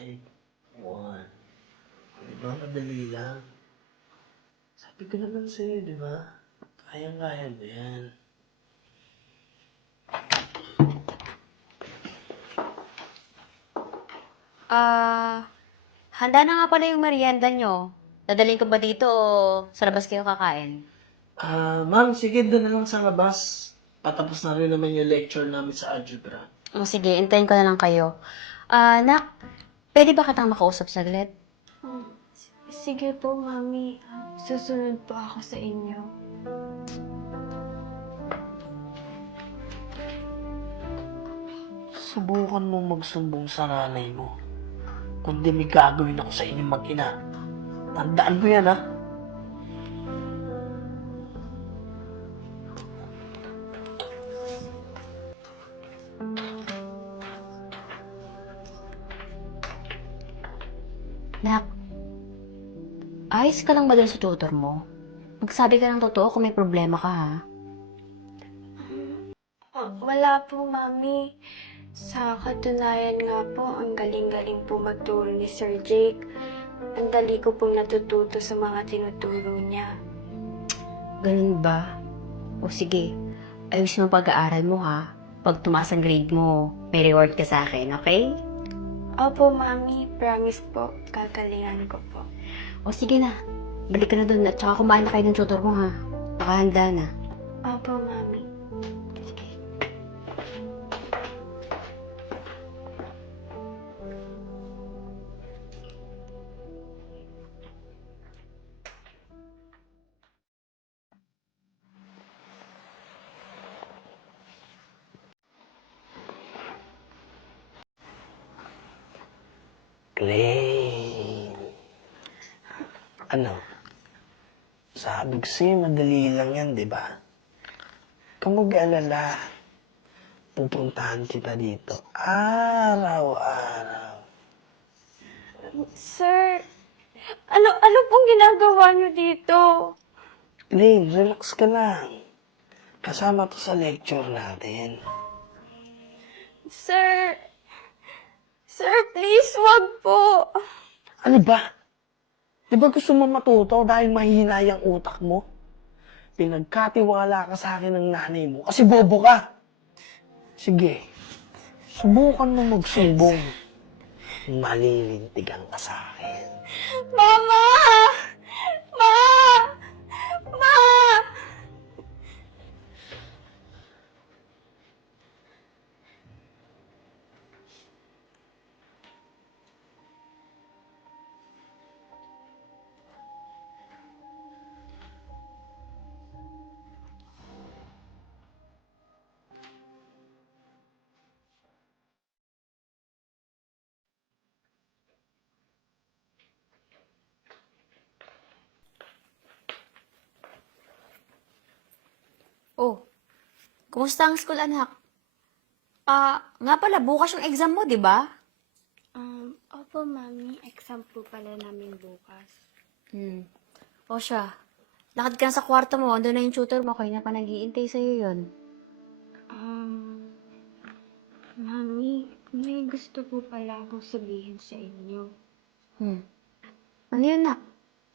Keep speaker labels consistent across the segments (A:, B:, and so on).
A: 5, 1. Di ba, madali lang. Sabi ko naman sa'yo, di ba? Kayang-kaya mo yan.
B: Handa na nga pala yung merienda nyo. Dadalhin ko ba dito o sa labas kayo kakain?
A: Ma'am, sige, doon na lang sa labas. Patapos na rin naman yung lecture namin sa algebra.
B: O sige, intayin ko na lang kayo. Nak, pwede ba kitang makausap saglit?
C: Sige po, Mami. Susunod po ako sa inyo.
A: Subukan mo magsumbong sa nanay mo. Kundi may gagawin ako sa inyong mag-ina. Tandaan mo yan, ha?
B: Nak, ayos ka lang ba dun sa tutor mo? Magsabi ka ng totoo kung may problema ka, ha?
C: Wala po, Mami. Sa katunayan nga po, ang galing-galing po magturo ni Sir Jake. Ang dali ko pong natututo sa mga tinuturo niya.
B: Ganun ba? O sige, ayusin mo pag-aaral mo, ha? Pag tumaas ang grade mo, may reward ka sa akin, okay?
C: Opo, Mami. Promise po. Kagalingan ko po.
B: O sige na, balik ka na dun at saka kumain na kayo ng tutor mo, ha? Nakahanda na.
C: Opo, Mami.
B: Sige.
A: Glenn. Ano? Sabi ko sa'yo, madali lang yan, di ba? Kung mag-alala, pupuntahan kita dito. Araw-araw.
C: Sir, ano pong ginagawa niyo dito?
A: Glenn, relax ka lang. Kasama to sa lecture natin.
C: Sir, please, wag po.
A: Ano ba? Di ba gusto mo matuto dahil mahina yung utak mo? Pinagkatiwala ka sa akin ng nanay mo kasi bobo ka. Sige, subukan mo magsumbong. Malilintigan ka sa akin.
C: Mama! Ma! Ma!
B: Oh, kumusta ang school, anak? Nga pala, bukas yung exam mo, di ba?
C: Opo, Mami. Exam po pala namin bukas.
B: O siya, lakad ka na sa kwarto mo, andun na yung tutor mo, kaya na pa nag-iintay sa'yo yun.
C: Mami, may gusto po pala akong sabihin sa inyo.
B: Ano yun, nak?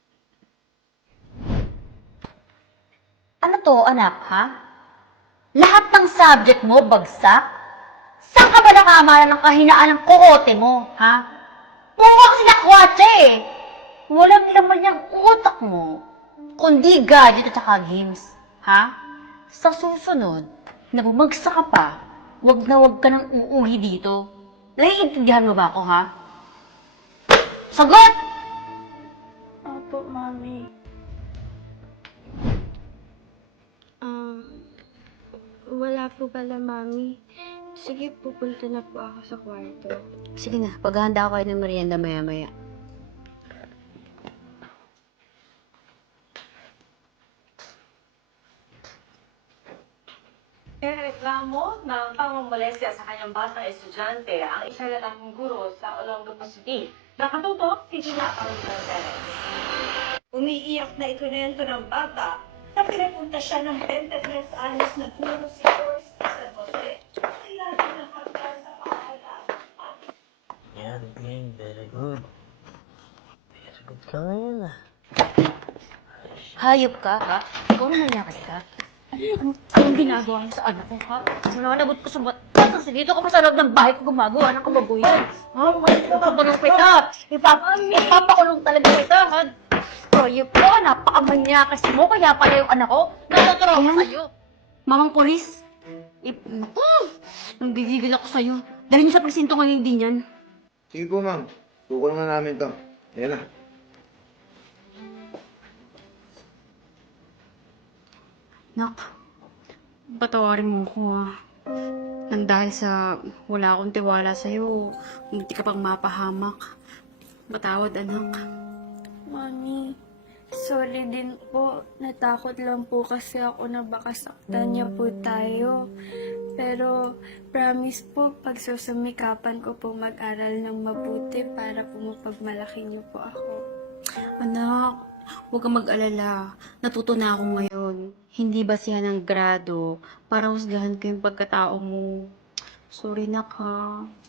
B: Ano to, anak, ha? Lahat ng subject mo, bagsak? Saan ka ba nakamala ng kahinaan ng kokote mo, ha? Mukha kasi nakwatsa eh. Walang laman yung utak mo, kundi gadget at saka games, ha? Sa susunod, na bumagsak ka pa, wag na wag ka nang uuwi dito. Naiintindihan mo ba ako, ha? Sagot!
C: Opo, Mami. Wala po pala, Mami. Sige, pupunta na po ako sa kwarto.
B: Sige na, paghahanda ako kayo ng merienda maya-maya.
D: Irereklamo ng pangmamolestya sa kanyang batang estudyante ang isa latang guro sa Olongapo City. Nakatutok si Gina Armendariz. Umiiyak na ikinento ng bata na pinapunta siya ng 23 anyos na guro si George San Jose. Kaya nakakita sa paalam.
A: Yan. Again, very good. Very good ka ngayon ah.
B: Hayop ka, ha? Ikaw na nangyari ka. Anong ginagawa mo sa anak ko, ha? Sinanagot ko sa bata kasi dito ka pa sa loob ng bahay ko gumagawa ng kababuyan. Ha? Ipapakulong kita! Ipapakulong talaga kita, ha? Hayop ko, napakamanyakas mo, kaya pala yung anak ko. Natuturo ko sa'yo. Mamang polis, nang gigigil ako sa'yo. Dahil niyo sa presinto ngayon din yan.
E: Sige po, ma'am. Kukulong na namin to. Ayan na.
F: Nak, patawarin mo ko ah. Nang dahil sa wala akong tiwala sa'yo, hindi ka pang mapahamak. Patawad, anak.
C: Mami, sorry din po. Natakot lang po kasi ako na baka saktan niya po tayo. Pero promise po, pagsusumikapan ko po mag-aral ng mabuti para po mapagmalaki niyo po ako.
F: Anak, huwag kang mag-alala. Natuto na ako ngayon. Hindi basihan ng grado para husgahan ko yung pagkatao mo. Sorry, nak, ha.